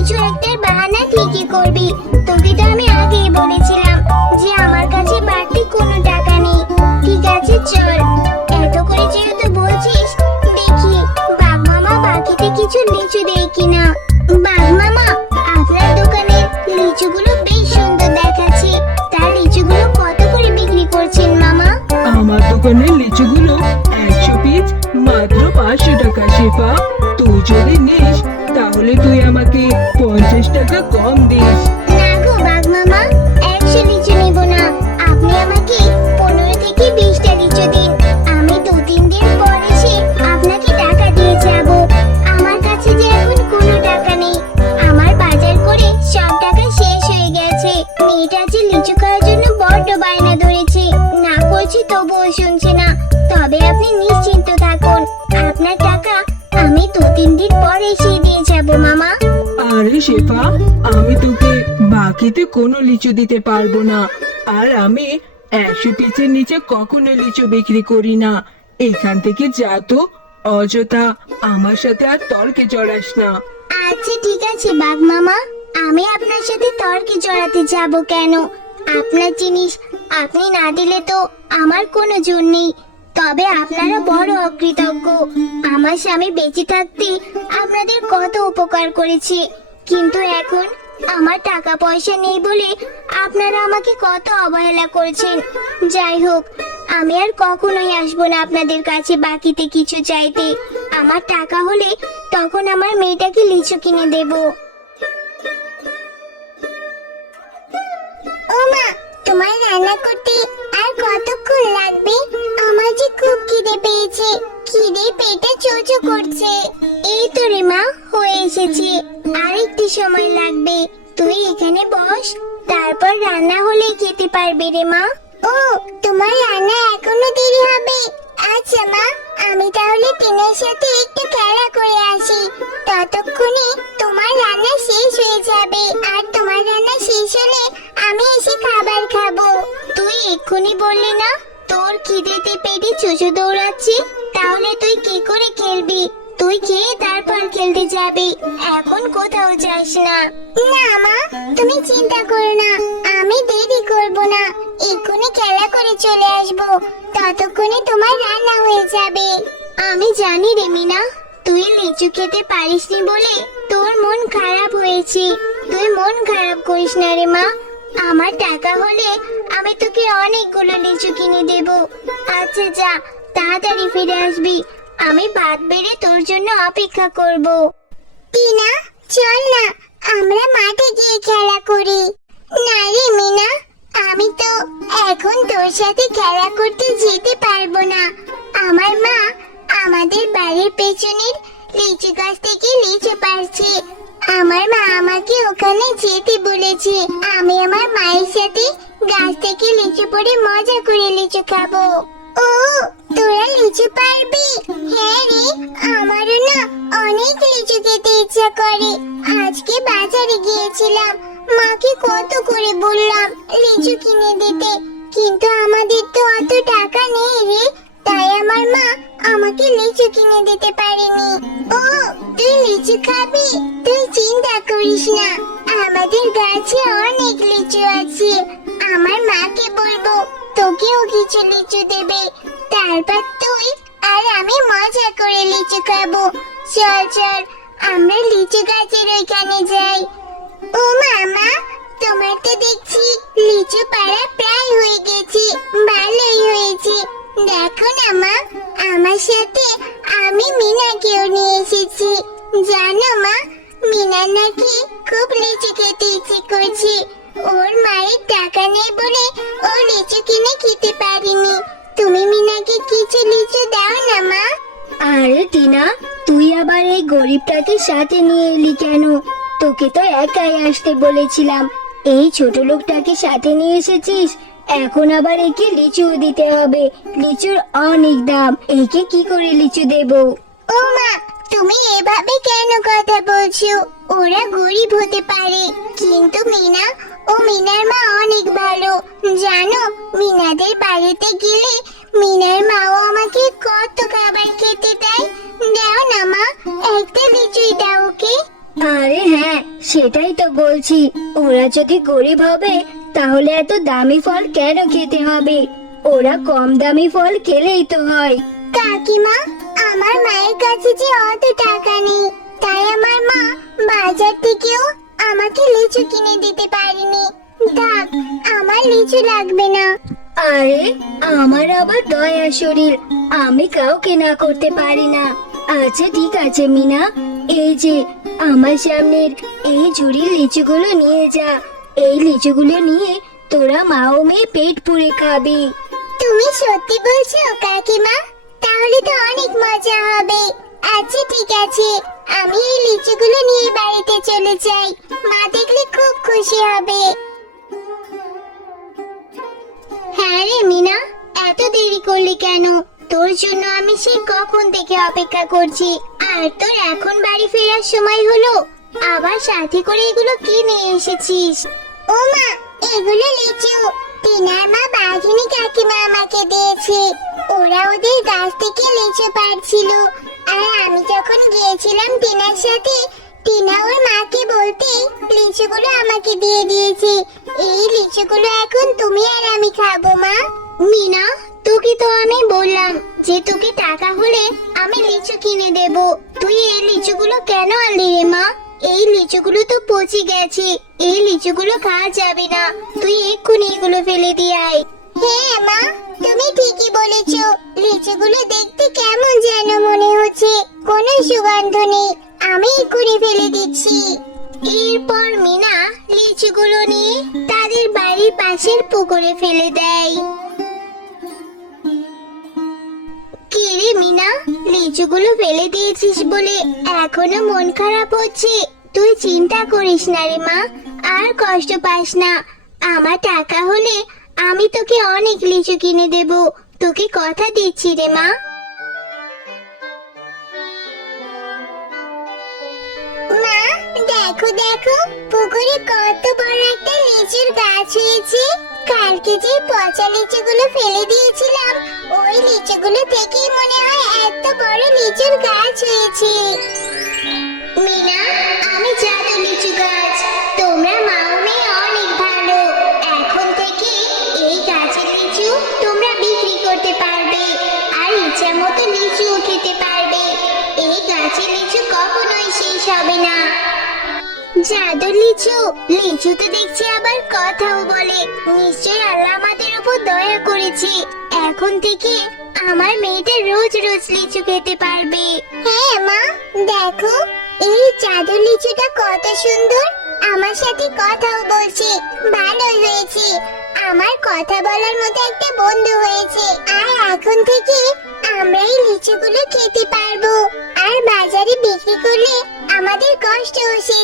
কিছু একটা বাহানা ঠিকই করবি। তোকে তো আমি আগেই বলেছিলাম যে আমার কাছে বাড়তি কোনো টাকা নেই। ঠিক আছে চল, এত করে যেহেতু বলছিস, দেখি বাঘ মামা বাকিতে কিছু লিচু দেয় কিনা। বাঘ মামা, আপনার দোকানের লিচুগুলো বেশ সুন্দর দেখাচ্ছে। তার লিচুগুলো কত করে বিক্রি করছেন মামা? আমার দোকানের লিচুগুলো 100 পিস মাত্র 500 টাকা শেফা। তুই যদি নিস তাহলে তুই আমাকে 50 টাকা কম দিস। না গো বাঘ মামা, 100 লিচু নিব না। আপনি আমাকে 15 থেকে 20টা লিচু দিন। আমি 2-3 দিন পর এসে আপনাকে টাকা দিয়ে যাব। আমার কাছে যে এখন কোনো টাকা নেই। আমার বাজার করে সব টাকা শেষ হয়ে গেছে। মেয়েটা যে লিচু খাওয়ার জন্য বড্ড বায়না ধরেছে, না করছি তবুও শুনছে না। তবে আপনি নিশ্চিন্ত থাকুন, আপনার টাকা আমি 2-3 দিন পর এসে দিয়ে যাব মামা। আরে শেফা, আমি তোকে বাকিতে কোনো লিচু দিতে পারবো না। আর আমি 100 পিসের নিচে কখনো লিচু বিক্রি করি না। এখান থেকে যা তো, অযথা আমার সাথে আর তর্কে জড়াস না। আচ্ছা ঠিক আছে বাঘ মামা, আমি আপনার সাথে তর্কে জড়াতে যাব কেন? আপনার জিনিস আপনি না দিলে তো আমার কোনো জোর নেই। তবে আপনারা বড় অকৃতজ্ঞ। আমার স্বামী বেঁচে থাকতে আপনাদের কত উপকার করেছে, কিন্তু এখন আমার টাকা পয়সা নেই বলে আপনারা আমাকে কত অবহেলা করেছেন। যাই হোক, আমি আর কখনোই আসবো না আপনাদের কাছে বাকিতে কিছু চাইতে। আমার টাকা হলে তখন আমার মেয়েটাকে লিচু কিনে দেব। ওমা, তোমার রান্না করতে আর কতক্ষণ লাগবে? আমার যে খুব খিদে পেয়েছে, খিদে পেটে চোচো করছে। এই তো রে মা, হয়ে এসেছে। আর একটু সময় লাগবে। তুই এখানে বস, তারপর রান্না হলে খেতে পারবি রে মা। ও, তোমার রান্না এখনো দেরি হবে? আচ্ছা মা, আমি তাহলে টিনের সাথে একটু খেলা করে আসি। ততক্ষণে তোমার রান্না শেষ হয়ে যাবে। আর তোমার রান্না শেষ হলে আমি এসে খাবার খাবো। তুই এক্ষুনি বললি না তোর খিদেতে পেটে চুচু দৌড়াচ্ছে, তাহলে তুই কি করে খেলবি? তুই খেয়ে তারপর খেলতে যাবি, এখন কোথাও যাস না। না মা, তুমি চিন্তা করো না, আমি দেরি করব না। এক্ষুনি খেলা করে চলে আসবো, ততক্ষণে তোমার রান্না হয়ে যাবে। আমি জানি রে মিনা, তুই লিচু খেতে পারিসনি বলে তোর মন খারাপ হয়েছে। তুই মন খারাপ করিস না রে মা। আমার টাকা হলে আমি তোকে অনেকগুলো লিচু কিনে দেব। আচ্ছা যা, তাড়াতাড়ি ফিরে আসবি। আমি ভাত বেড়ে তোর জন্য অপেক্ষা করব। টিনা, চল না, আমরা মাঠে গিয়ে খেলা করি। না রে মিনা, আমি তো এখন তোর সাথে খেলা করতে যেতে পারবো না। আমার মা আমাদের বাড়ির পেছনের লিচু গাছ থেকে লিচু পাড়ছে। আমার মা আমাকে ওখানে যেতে বলেছে। আমি আমার মায়ের সাথে গাছ থেকে লিচু পড়ে মজা করে লিচু খাবো। ও, তোরা লিচু পারবি? হ্যাঁ রে, আমারও না অনেক লিচু খেতে ইচ্ছা করে। আজকে বাজারে গিয়েছিলাম, মাকে কত করে বললাম লিচু কিনে দিতে, কিন্তু আমাদের তো অত টাকা নেই রে। তাই আমার মা আমাকে লিচু কিনে দিতে পারেনি। ও, তুই লিচু খাবি? তুই চিন্তা করিস না, আমাদের গাছে অনেক লিচু আছে। আমার মাকে বলবো তোকেও কিছু লিচু দেবে, তারপর তুই আর আমি মজা করে লিচু খাবো। চল চল, আমরা লিচু গাছের ওইখানে যাই। ও মামা, তোমার তো দেখছি লিচু পাড়া প্রায় হয়ে গেছে। ভালোই হয়েছে। দেখো না মা, আমার সাথে আমি মিনাকেও নিয়ে এসেছি। জানো মা, মিনা নাকি খুব লিচু খেতে ইচ্ছে করছে। ওর মায়ের টাকা নেই বলে ও লিচু কিনে খেতে পারেনি। তুমি মিনাকে কিছু লিচু দাও না মা। আরে টিনা, তুই আবার এই গরিবটাকে সাথে নিয়ে এলি কেন? তোকে তো একাই আসতে বলেছিলাম, এই ছোট লোকটাকে সাথে নিয়ে এসেছিস। এখন আবার একে লিচু দিতে হবে। লিচুর অনেক দাম, একে কি করে লিচু দেব? ও মা, তুমি এভাবে কেন কথা বলছো? ওরা গরিব হতে পারে, কিন্তু মিনা ও মিনার মা অনেক ভালো। জানো, মিনাদের বাড়িতে গেলে মিনার মাও আমাকে কত খাবার খেতে দেয়। দাও না মা, একটা লিচুই দাও ওকে। আরে হ্যাঁ, সেটাই তো বলছি। ওরা যদি গরিব হবে তাহলে এত দামি ফল কেন খেতে হবে? ওরা কম দামি ফল খেলেই তো হয়। কাকিমা, আমার মায়ের কাছে যে অত টাকা নেই, তাই আমার মা বাজার থেকেও আমাকে লিচু কিনে দিতে পারেনি। থাক, আমার লিচু লাগবে না। আরে আমার আবার দয়া শরীর, আমি কাউকে না করতে পারি না। আচ্ছা ঠিক আছে মিনা, এই যে আমার সামনের এই ঝুড়ির লিচুগুলো নিয়ে যা। এই লিচুগুলো নিয়ে তোরা মা ও মেয়ে পেট পুড়ে খাবি। তুমি সত্যি বলছো কাকিমা? তাহলে তো অনেক মজা হবে। আচ্ছা ঠিক আছে, আমি এই লিচুগুলো নিয়ে বাড়িতে চলে যাই। মা দেখলে খুব খুশি হবে। হ্যাঁ রে মিনা, এত দেরি করলি কেন? তোর জন্য আমি সেই কখন থেকে অপেক্ষা করছি। আর তোর এখন বাড়ি ফেরার সময় হলো, আবার সাথে করে এগুলো কি নিয়ে এসেছিস? ও মা, এগুলো লিচু টিনার মা বাঘিনী কাকিমা আমাকে দিয়েছে। ওরা ওদের গাছ থেকে লিচু পাড়ছিল, আর আমি যখন গিয়েছিলাম টিনার সাথে, টিনা ওর মাকে বলতে লিচুগুলো আমাকে দিয়ে দিয়েছে। এই লিচুগুলো এখন তুমি আর আমি খাবো মা। মিনা, তোকে তো আমি বললাম যে তোকে টাকা হলে আমি লিচু কিনে দেব। তুই এই লিচুগুলো কেন আনলি রে মা? এই লিচুগুলো তো পচে গেছে, এই লিচুগুলো খাওয়া যাবে না। তুই এক্ষুনি এগুলো ফেলে দিয়ে আয়। হ্যাঁ মা, তুমি ঠিকই বলেছো। লিচুগুলো দেখতে কেমন যেন মনে হচ্ছে, কোনো সুগন্ধ নেই। আমি এক্ষুনি ফেলে দিচ্ছি। এরপর মিনা লিচুগুলো নিয়ে তাদের বাড়ির পাশের পুকুরে ফেলে দেয়। কি রে মিনা, লিচুগুলো ফেলে দিয়েছিস বলে এখনো মন খারাপ হচ্ছে? তুই চিন্তা করিস না রে মা, আর কষ্ট পাস না। আমার টাকা হলে আমি তোকে অনেক লিচু কিনে দেব, তোকে কথা দিচ্ছি রে মা। মা দেখো দেখো, পুকুরে কত বড় একটা লিচুর গাছ হয়েছে। কালকে যে পচা লিচুগুলো ফেলে দিয়েছিলাম, ওই লিচুগুলো থেকেই মনে হয় এত বড় লিচুর গাছ হয়েছে। মিনা, আমি জাদু লিচু গাছ। তোমরা মা ও মেয়ে অনেক ভালো। এখন থেকে এই গাছের লিচু তোমরা বিক্রি করতে পারবে, আর ইচ্ছা মতো লিচুও খেতে পারবে। এই গাছের লিচু কখনোই শেষ হবে না। জাদুর লিচু, লিচু তো দেখছি আবার কথাও বলে। নিশ্চয়ই আল্লাহ আমাদের উপর দয়া করেছে। এখন থেকে আমার মেয়েটা রোজ রোজ লিচু খেতে পারবে। হ্যাঁ মা, দেখো এই জাদুর লিচুটা কত সুন্দর, আমার সাথে কথাও বলছে। ভালো হয়েছে, আমার কথা বলার মতো একটা বন্ধু হয়েছে। আর এখন থেকে আমরা এই লিচুগুলো খেতে পারবো, আর বাজারে বিক্রি করলে আমাদের কষ্ট হচ্ছে।